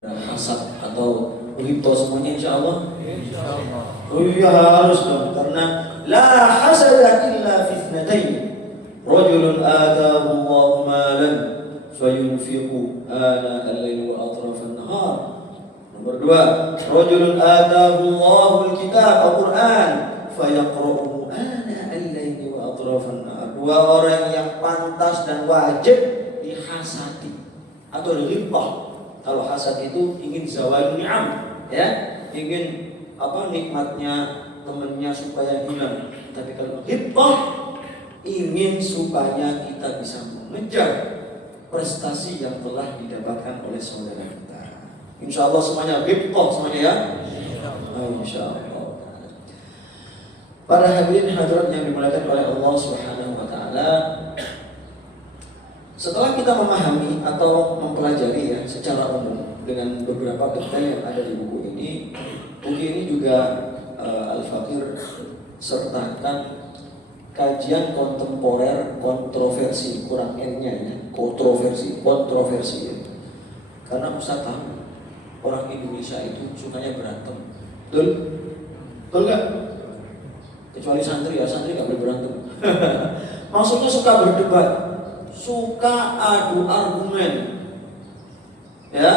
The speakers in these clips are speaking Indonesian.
hasad atau rito semuanya insyaallah. Insyaallah. Oh iya harus dong, karena la hasada illa fi ithnatain. Rajulun ataahu Allahu malan fayunfiqu ana al-laili wa atraf an-nahar. Nomor 2, rajulun ataahu Allahu al-kitab al-Qur'an fayaqra'uhu ana al-laili wa atraf an-nahar. Dua orang yang pantas dan wajib dihasadi atau diribah. Kalau hasad itu ingin zawal ni'am, ya, ingin nikmatnya temannya supaya hilang. Tapi kalau ghibah ingin supaya kita bisa mengejar prestasi yang telah didapatkan oleh saudara kita. Insya Allah semuanya ghibah semuanya ya. Insya Allah. Para hadirin hadirat yang dimuliakan oleh Allah Subhanahu Wa Taala. Setelah kita memahami atau mempelajari ya secara umum dengan beberapa detail yang ada di buku ini juga Al-Fakir sertakan kajian kontemporer kontroversi, kurang N-nya ya, kontroversi ya. Karena Ustaz tahu orang Indonesia itu sukanya berantem, betul nggak? Kecuali santri nggak boleh berantem. Maksudnya suka berdebat, suka adu argumen, ya,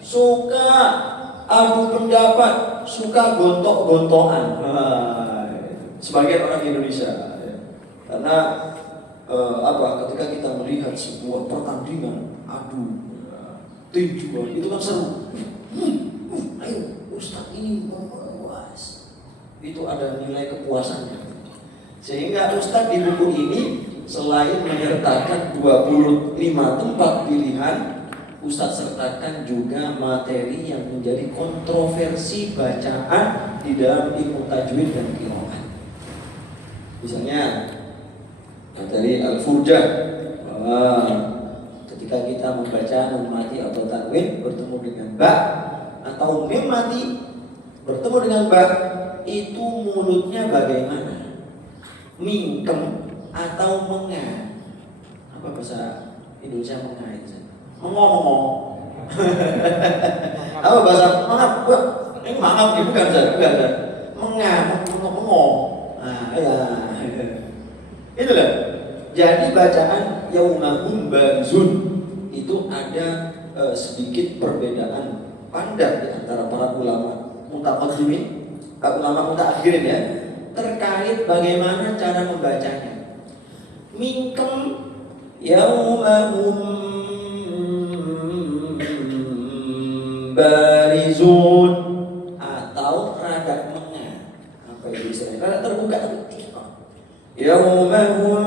suka adu pendapat, suka gontok-gontokan. Sebagian orang Indonesia, ya. Karena ketika kita melihat sebuah pertandingan adu tinju itu kan seru. Ayo Ustaz ini puas. Itu ada nilai kepuasannya. Sehingga Ustaz di buku ini selain menyertakan 25 tempat pilihan, Ustaz sertakan juga materi yang menjadi kontroversi bacaan di dalam ilmu tajwid dan qiraat. Misalnya materi Al-Furjah, bahwa ketika kita membaca nun mati atau tanwin bertemu dengan ba atau mim mati bertemu dengan ba, itu mulutnya bagaimana? Mingkem atau mengah? Apa bahasa Indonesia mengah itu? Mengong. Apa bahasa maaf? Ini maaf ya, bukan Zat. Mengah, mengong. Nah, ya. Itulah. Jadi bacaan yaumahum barizun itu ada sedikit perbedaan pandang di antara para ulama mutaqaddimin, ulama mutaakhirin ya, terkait bagaimana cara membacanya. Mingkem yaumahum barizun atau rada mengah. Apa itu istilahnya? Rada terbuka yaumahum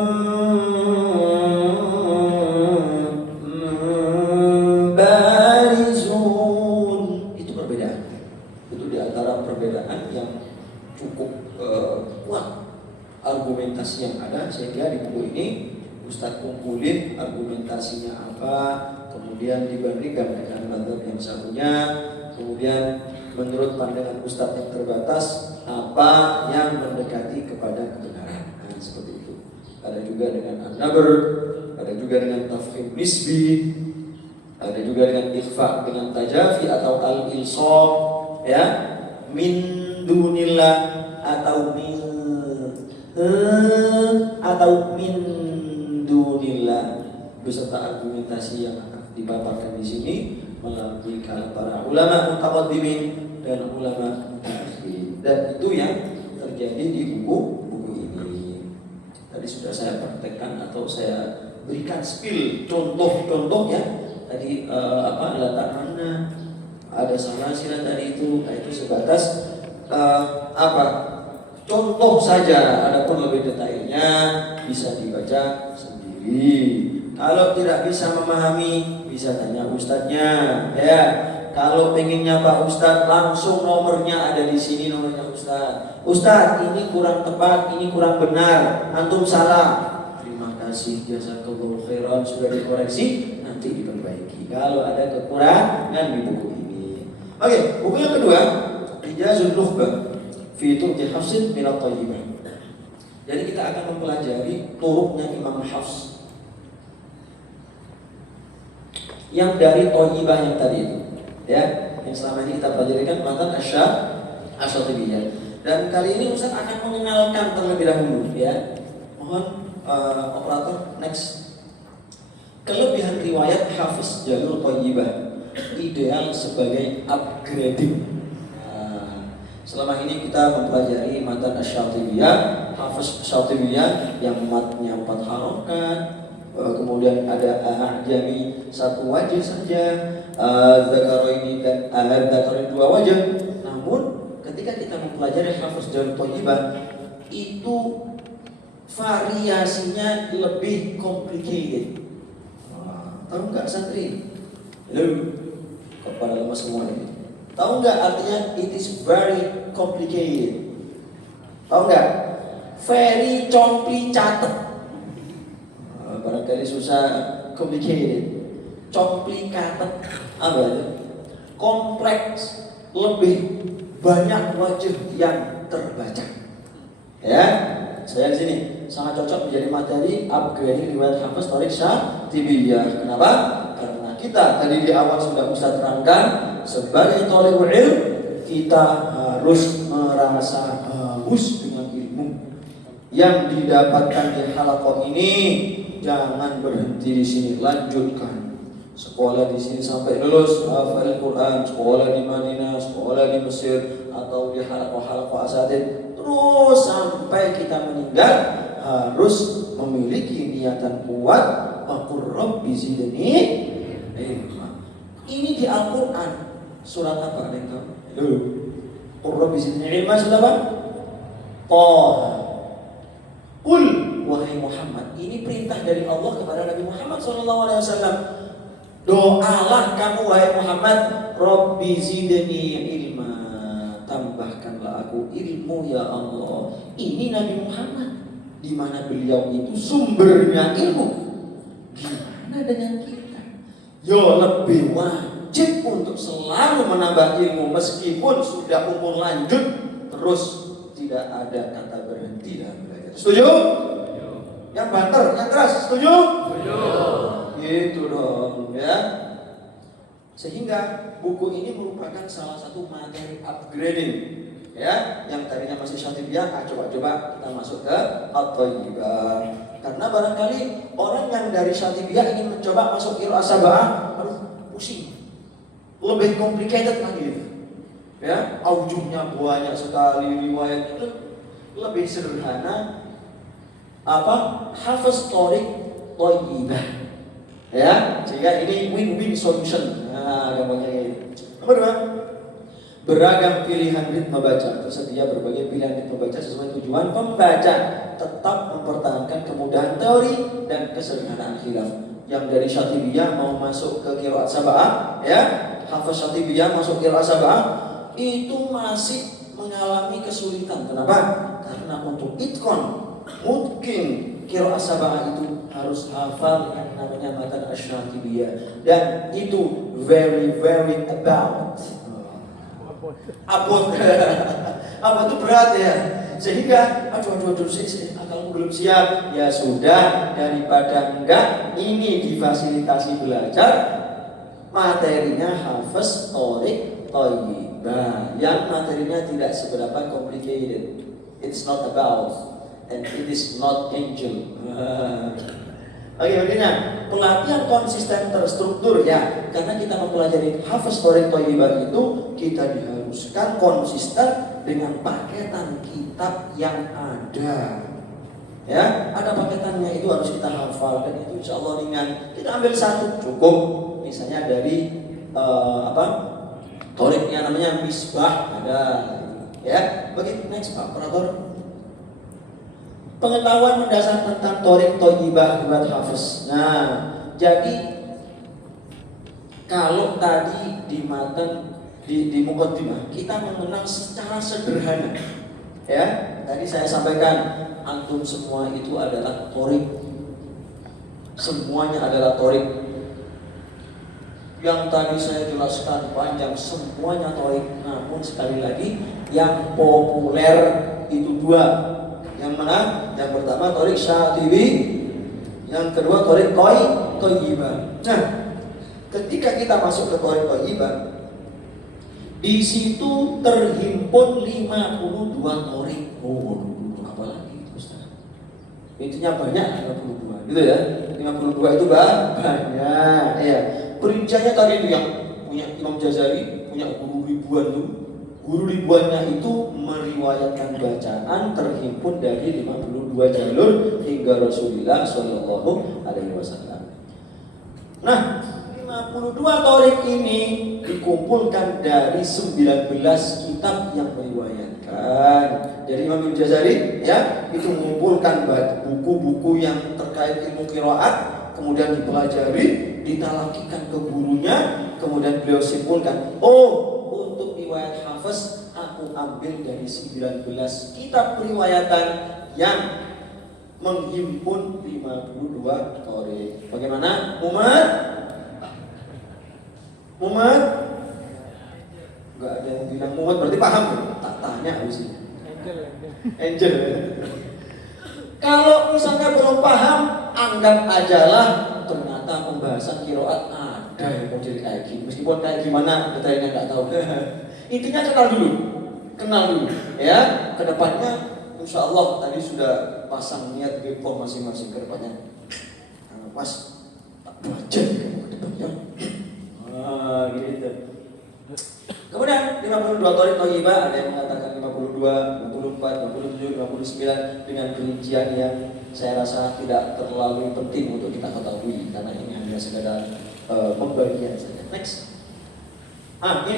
barizun. Itu perbedaan. Itu di antara perbedaan yang cukup kuat argumentasi yang ada, sehingga di buku ini Ustadz kumpulin argumentasinya apa, kemudian dibandingkan dengan mazhab yang satunya, kemudian menurut pandangan Ustadz yang terbatas apa yang mendekati kepada kebenaran. Nah, seperti itu. Ada juga dengan an-nabr, ada juga dengan tafkhim nisbi, ada juga dengan ikhfa dengan tajafi atau al-ilsaq, ya, min dunillah atau min dunillah, beserta argumentasi yang akan dipaparkan di sini melalui kalam para ulama mutaqaddimin dan ulama mutaakhirin. Dan itu yang terjadi di buku ini. Tadi sudah saya praktekkan atau saya berikan spill contoh-contoh ya. Tadi letak mana ada salah sila tadi itu, itu sebatas contoh saja. Adapun lebih detailnya bisa dibaca sendiri. Kalau tidak bisa memahami bisa tanya ustadznya, ya. Kalau pengennya Pak Ustadz langsung nomornya ada di sini, nomornya Ustadz. Ustadz ini kurang tepat, ini kurang benar, antum salah. Terima kasih, jazakallahu khairan, sudah dikoreksi, nanti diperbaiki. Kalau ada kekurangan di buku ini. Oke, buku yang kedua, Ijazul Nukhbah fi Turki Hafsin min at-Tayyibah. Jadi kita akan mempelajari turuknya Imam Hafs yang dari Thayyibah yang tadi itu. Ya, yang selama ini kita pelajari kan matan Asy-Syatibiyah. Dan kali ini Ustaz akan mengenalkan terlebih dahulu ya. Mohon operator next. Kelebihan riwayat Hafiz Jalur Thayyibah ideal sebagai upgrading. Selama ini kita mempelajari matan Asy-Syatibiyah, Hafiz Syatibiyah yang matnya 4 harokat, kemudian ada a'jami 1 wajah saja, dzakaraini dan dzakaraini 2 wajah. Namun ketika kita mempelajari Hafiz Jalur Thayyibah itu variasinya lebih complicated. Tahu nggak santri? Halo, kepada lemas semua ini. Tahu nggak artinya it is very complicated? Tahu nggak? Very catet. Barangkali susah complicated. Complicated apa itu? Kompleks, lebih banyak wajah yang terbaca. Ya, saya di sini sangat cocok menjadi materi upgrading riwayat Hafiz Thoriq Syatibiyah. Kenapa? Karena kita tadi di awal sudah Ustaz terangkan sebagai thalibul ilm kita harus merasa haus dengan ilmu yang didapatkan di halaqah ini. Jangan berhenti di sini, lanjutkan. Sekolah di sini sampai lulus, hafal Quran, sekolah di Madinah, sekolah di Mesir atau di halaqah-halaqah asatidz, terus sampai kita meninggal harus memiliki niatan kuat. Qur rabbi zidni ilma. Ini di Al-Quran. Surat apa ada yang tahu? Qur rabbi zidni ilma sudah apa? Taha. Qul wahai Muhammad. Ini perintah dari Allah kepada Nabi Muhammad SAW. Doalah kamu wahai Muhammad, Rabbi zidni ilma. Tambahkanlah aku ilmu ya Allah. Ini Nabi Muhammad, di mana beliau itu sumbernya ilmu. Gimana dengan kita? Yo lebih wajib untuk selalu menambah ilmu meskipun sudah umur lanjut, terus tidak ada kata berhenti dalam belajar. Setuju? Yang banter, yang keras, setuju? Setuju. Gitu dong, ya. Sehingga buku ini merupakan salah satu materi upgrading, ya. Yang tadinya masih Syatibiyah, coba-coba kita masuk ke At-Thayyibah. Karena barangkali orang yang dari Syatibiyah ingin mencoba masuk Qiraah Sab'ah, aduh pusing, lebih complicated lagi, ya. Aujuhnya banyak sekali, riwayatnya lebih sederhana. Hafiz Thoriq Thayyibah, ya. Sehingga ini win-win solution. Nah, gampangnya ini. Nomor 2, beragam pilihan ritme baca. Tersedia berbagai pilihan ritme baca sesuai tujuan pembaca, tetap mempertahankan kemudahan teori dan kesederhanaan khilaf. Yang dari Syatibiyah mau masuk ke Qiraat Sab'ah, ya, Hafiz Syatibiyah masuk Qiraat Sab'ah itu masih mengalami kesulitan. Kenapa? Karena untuk itqan mungkin Qiraat Sab'ah itu harus hafal yang namanya matan Asy-Syatibiyah, dan itu very about apa itu berat ya, sehingga aduh kalau belum siap ya sudah, daripada enggak ini difasilitasi belajar materinya Hafiz Thoriq Thayyibah yang materinya tidak seberapa complicated. It's not about and it is not angel. Oke, artinya pelatihan konsisten terstruktur ya, karena kita mempelajari Hafiz Thoriq Thayyibah itu kita diharuskan konsisten dengan paketan kitab yang ada. Ya, ada paketannya, itu harus kita hafal dan itu insya Allah ringan. Kita ambil satu cukup, misalnya dari Thoriqnya namanya Misbah ada. Ya, bagi next Pak Operator. Pengetahuan mendasar tentang Thoriq Thayyibah riwayat Hafiz. Nah, jadi kalau tadi di matan di muqaddimah kita mengenal secara sederhana, ya. Tadi saya sampaikan antum semua itu adalah Thoriq. Semuanya adalah Thoriq. Yang tadi saya jelaskan panjang semuanya Thoriq. Namun sekali lagi yang populer itu 2. Yang mana? Yang pertama Thoriq Syatibiyah, yang kedua Thoriq Thayyibah. Nah, ketika kita masuk ke Thoriq Thayyibah, Di situ terhimpun 52 torik. Oh, apa lagi itu Ustaz? Intinya banyak 52, gitu ya. 52 itu banyak. Ya. Perinciannya tadi itu yang punya Imam Jazari, punya guru ribuan tuh. Guru ribuannya itu meriwayatkan bacaan terhimpun dari 52 jalur hingga Rasulullah Shallallahu Alaihi Wasallam. Nah, 52 torik ini dikumpulkan dari 19 kitab yang meriwayatkan. Jadi Imam Jazari ya itu mengumpulkan buku-buku yang terkait ilmu qiraat, kemudian dipelajari, ditalakikan ke gurunya, kemudian beliau simpulkan, oh untuk riwayat Hafiz aku ambil dari 19 kitab periwayatan yang menghimpun 52 torik. Bagaimana? Muhammad? Enggak ada yang bilang Muhammad, berarti paham ya? Tak tanya habis ini. Angel. Kalau misalnya belum paham, anggap ajalah ternyata pembahasan qiraat ada yang mau jadi kayak gini. Meskipun kayak gimana detailnya nggak tahu. Intinya kenal dulu, ya. Kedepannya, insya Allah tadi sudah pasang niat bepom masing-masing kedepannya. Pas tak baca kamu kedepannya. Gitu. Kemudian 52 torik thayyibah, ada yang mengatakan 52, 54, 57, 59 dengan perincian yang saya rasa tidak terlalu penting untuk kita ketahui karena ini hanya sekadar pembagian saja. Next. Ini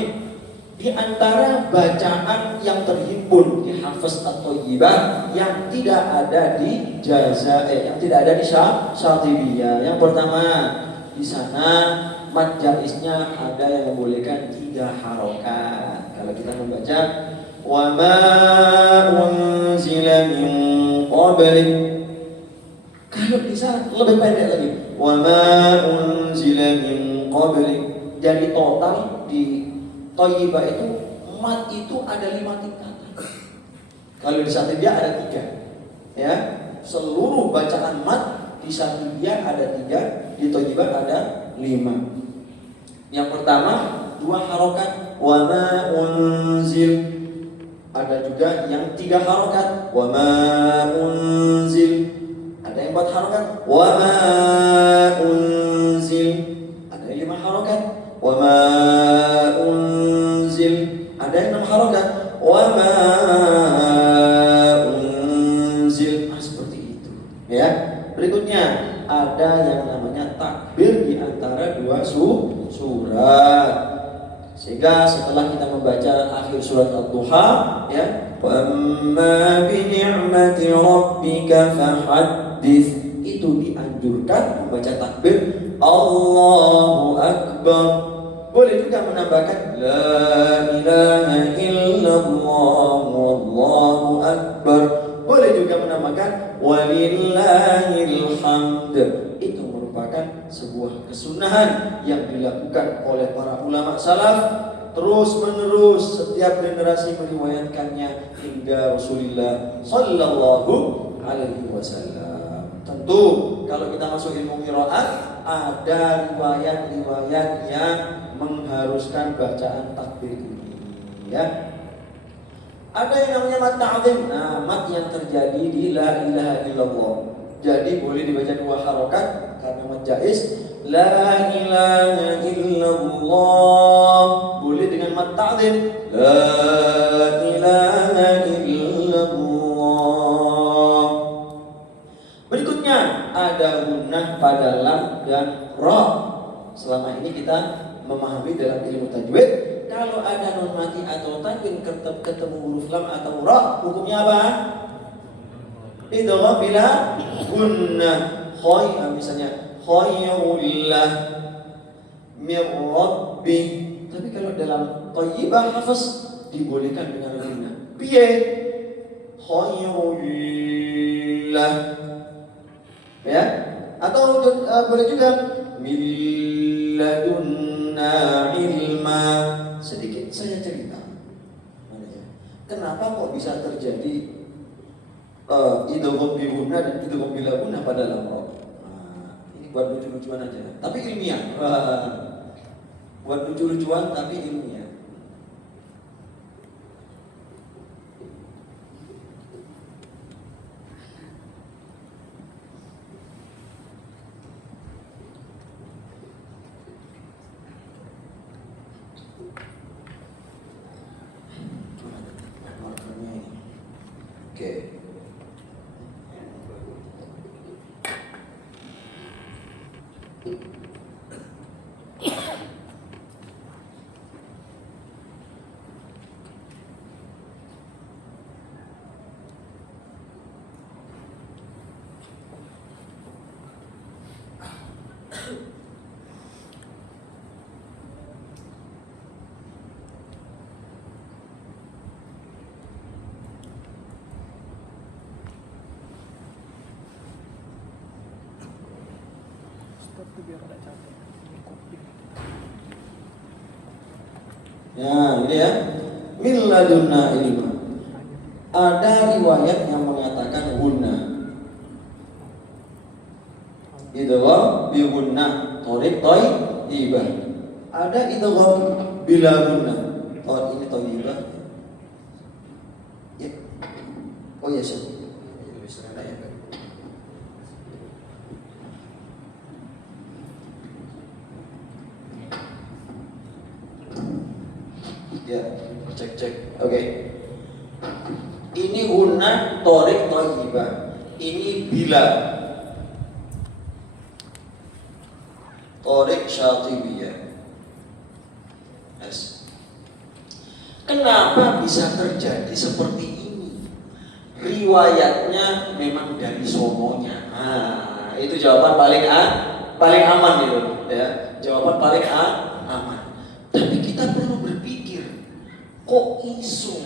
di antara bacaan yang terhimpun di Hafiz at-Thayyibah yang tidak ada di yang tidak ada di Syatibiyah. Yang pertama, di sana mad jaiznya ada yang membolehkan 3 harokat. Kalau kita membaca wa ma unzila min qablik, kalau bisa lebih pendek lagi, wa ma unzila min qablik. Jadi total di Thayyibah itu mad itu ada 5 tingkatan. Kalau di Syatibiyah ada 3. Ya, seluruh bacaan mad di Syatibiyah ada 3, di Thayyibah ada 5. Yang pertama 2 harokat wa ma unzil. Ada juga yang 3 harokat wa ma unzil. Ada yang 4 harokat wa ma unzil. Ada yang 5 harokat wa ma unzil. Ada yang 6 harokat wa ma unzil. Seperti itu. Ya. Berikutnya ada yang namanya takbir di antara 2 surat. Sehingga setelah kita membaca akhir surat Ad-Duha, ya, wa amma bi ni'mati rabbika fahaddits, itu dianjurkan membaca takbir Allahu Akbar. Boleh juga menambahkan la ilaha illallah wallahu akbar. Boleh juga menambahkan walillahil hamd. Itu merupakan sebuah kesunahan yang dilakukan oleh para ulama salaf terus menerus, setiap generasi meriwayatkannya hingga Rasulullah Sallallahu Alaihi Wasallam. Tentu kalau kita masuk ilmu qiraat ada riwayat-riwayat yang mengharuskan bacaan takbir ini, ya. Ada yang namanya mat ta'zim. Nah, mat yang terjadi di la ilaha illallah. Jadi boleh dibaca 2 harokat karena mat jaiz. La ilaha illallah. Boleh dengan mat ta'zim. La ilaha illallah. Berikutnya ada gunnah pada lam dan ra. Selama ini kita memahami dalam ilmu tajwid, kalau ada nun mati atau tanwin ketemu huruf lam atau ra, hukumnya apa? Idgham bila gunnah. Misalnya khayrullah mir rabbi. Tapi kalau dalam Thayyibah Hafiz dibolehkan dengan gunnah. Piye? Khayrullah. Ya? Atau boleh juga min ladunna ilma. Sedikit saya cerita. Kenapa kok bisa terjadi idgham bi gunnah dan idgham bila gunnah pada lam ra? Ini buat lucu-lucuan aja, tapi ilmiah. Buat lucu-lucuan tapi ilmiah. Oke. Ya, ini ya. Min ladunna ilma. Ada riwayat yang mengatakan hunna. Idgham bi hunna, tariq thayyibah. Ada idgham bila hunna. Oh, ini thayyibah. Ya. Oh ya, Syekh. Ya, cek. Oke. Ini hunna tariq thayyibah. Ini bila tariq syatibiyah. Yes. Kenapa bisa terjadi seperti ini? Riwayatnya memang dari sononya. Nah, itu jawaban paling aman gitu, ya. Jawaban paling aman. Tapi kita perlu berpikir, kok iso?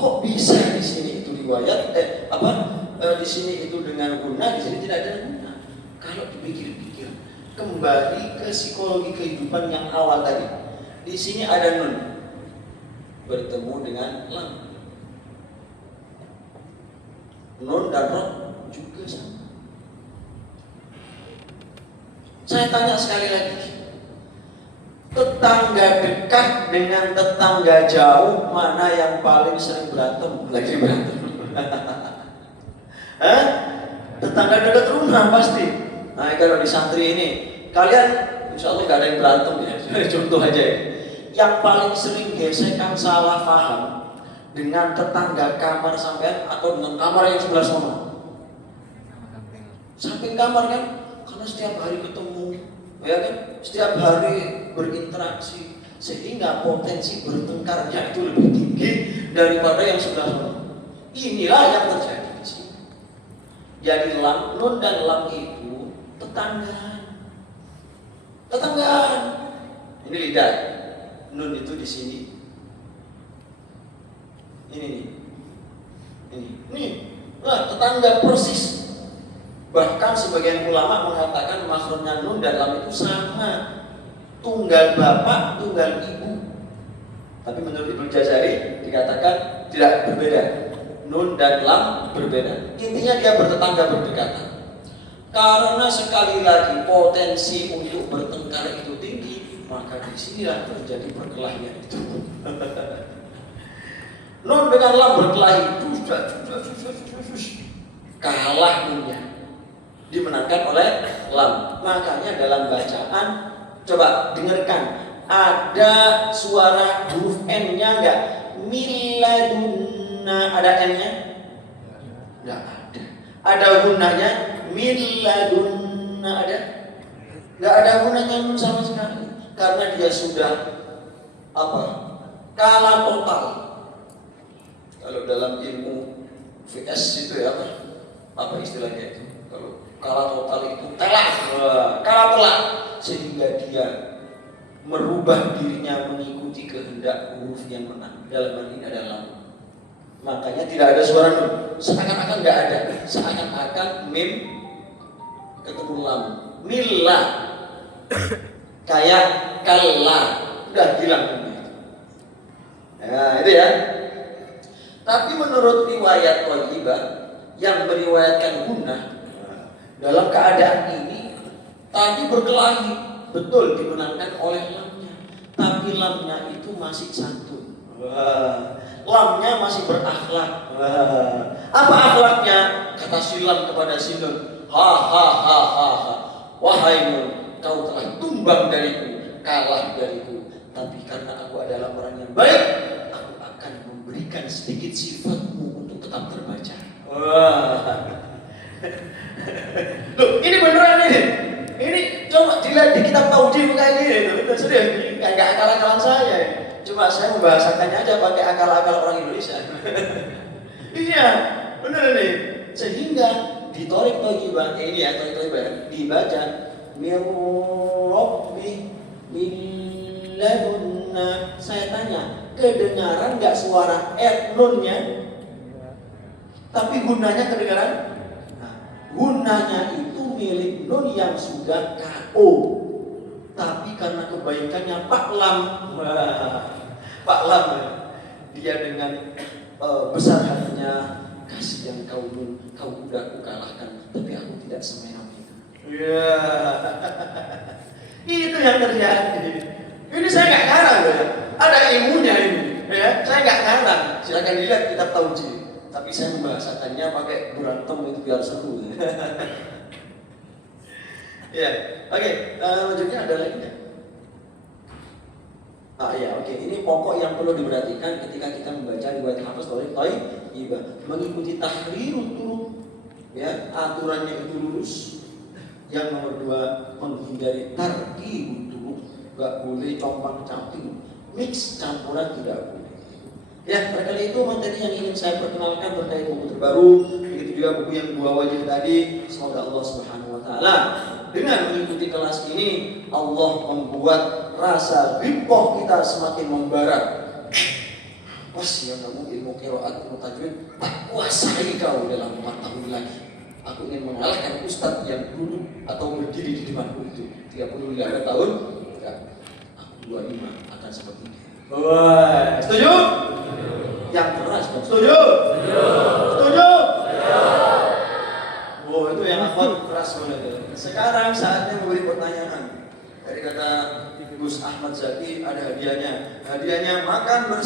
Kok bisa di sini itu riwayat di sini itu dengan guna, di sini tidak ada guna. Kalau dipikir-pikir, kembali ke psikologi kehidupan yang awal tadi. Di sini ada nun bertemu dengan lam. Nun dan ro juga sama. Saya tanya sekali lagi. Tetangga dekat dengan tetangga jauh, mana yang paling sering berantem? Lagi berantem. Tetangga dekat rumah pasti. Nah, kalau di santri ini, kalian insya Allah gak ada yang berantem ya. Contoh aja ya. Yang paling sering gesekan salah paham dengan tetangga kamar sampean atau dengan kamar yang sebelah sana. Samping kamar kan, karena setiap hari ketemu, ya kan, setiap hari berinteraksi, sehingga potensi bertengkarnya itu lebih tinggi daripada yang sebelah sana. Inilah yang terjadi di sini. Jadi nun dan lam itu tetanggaan. Ini lidah. Nun itu di sini. Ini. Nah, tetangga persis. Bahkan sebagian ulama mengatakan makhrajnya nun dan lam itu sama. Tunggal bapak, tunggal ibu. Tapi menurut Ibnu Jazari dikatakan tidak berbeda. Nun dan lam berbeda. Intinya dia bertetangga berdekatan. Karena sekali lagi potensi untuk bertengkar itu tinggi, maka disinilah terjadi perkelahian itu. Nun dengan lam berkelahi, kalah nunnya, dimenangkan oleh lam. Makanya dalam bacaan, coba dengarkan, ada suara huruf N-nya enggak? Miladunna, ada N-nya? Enggak ada. Ada gunanya? Miladunna ada? Enggak ada gunanya nun sama sekali. Karena dia sudah kalah total. Kalau dalam ilmu VS itu ya apa istilahnya itu? Kalau kalah total itu kalah telak, sehingga dia merubah dirinya mengikuti kehendak huruf yang menang. Dalam hal ini adalah makanya tidak ada suara nun, seakan-akan nggak ada, seakan-akan mim ketemu lam, milla kayak kalla, udah hilang. Nah itu ya. Tapi menurut riwayat Thayyibah yang meriwayatkan gunnah, dalam keadaan ini tadi berkelahi, betul dimenangkan oleh lamnya, tapi lamnya itu masih santun. Lamnya masih berakhlak. Apa akhlaknya? Kata silam kepada sinun, ha. Wahai Nun, kau telah tumbang dariku, kalah dariku. Tapi karena aku adalah orang yang baik, aku akan akan memberikan sedikit sifatmu untuk tetap terbaca. Wah. Loh, ini beneran ini. Ini coba dilihat di kitab Tauhid kayak gini tuh. Serius, ini enggak akal-akalan saya. Cuma saya membahasakannya aja pakai akal-akal orang Indonesia. Iya, bener nih. Sehingga di Thoriq Thayyiban, ini ya Thoriq Thayyiban dibaca mirrabbi milladunna. Saya tanya, kedengaran nggak suara nunnya? Tapi gunanya kedengaran? Nah, gunanya itu milik nun yang sudah KO. Tapi karena kebaikannya Pak Lam, Pak Lam, dia dengan besar hatinya, kasihan kau nun, kau udah aku kalahkan, tapi aku tidak semenang itu. Ya, itu yang terjadi. Ini saya nggak ngarang loh ya, ada ilmunya ini. Ya, saya nggak ngarang. Silakan dilihat kitab Tauhid. Tapi saya membahasakannya pakai berantem itu biar seru. Ya, oke. Lanjutnya ada lagi nggak? Oke. Ini pokok yang perlu diperhatikan ketika kita membaca riwayat Hafiz Thoriq Thayyiban. Mengikuti tahrirut turuq, ya, aturannya itu lurus. Yang nomor 2, menghindari tarkibut turuq, nggak boleh compang-camping, mix campuran tidak boleh. Ya, barangkali itu materi yang ingin saya perkenalkan terkait buku terbaru. Begitu juga buku yang 2 wajib tadi. Semoga Allah Subhanahu wa taala dengan mengikuti kelas ini, Allah membuat rasa rimpoh kita semakin membara. Pas yang kamu ilmu qiraat, ilmu tajwid, tak kuasai kau dalam 4 tahun lagi. Aku ingin mengalahkan ustadz yang duduk atau berdiri di depanku itu 35 tahun. Enggak, aku 25 akan seperti itu. Wah, setuju? Yang keras dong. Setuju? Setuju? Oh, itu yang akhwat keras banget. Sekarang saatnya memberi pertanyaan. Dari kata Gus Ahmad Zaki ada hadiahnya. Hadiahnya makan bersama.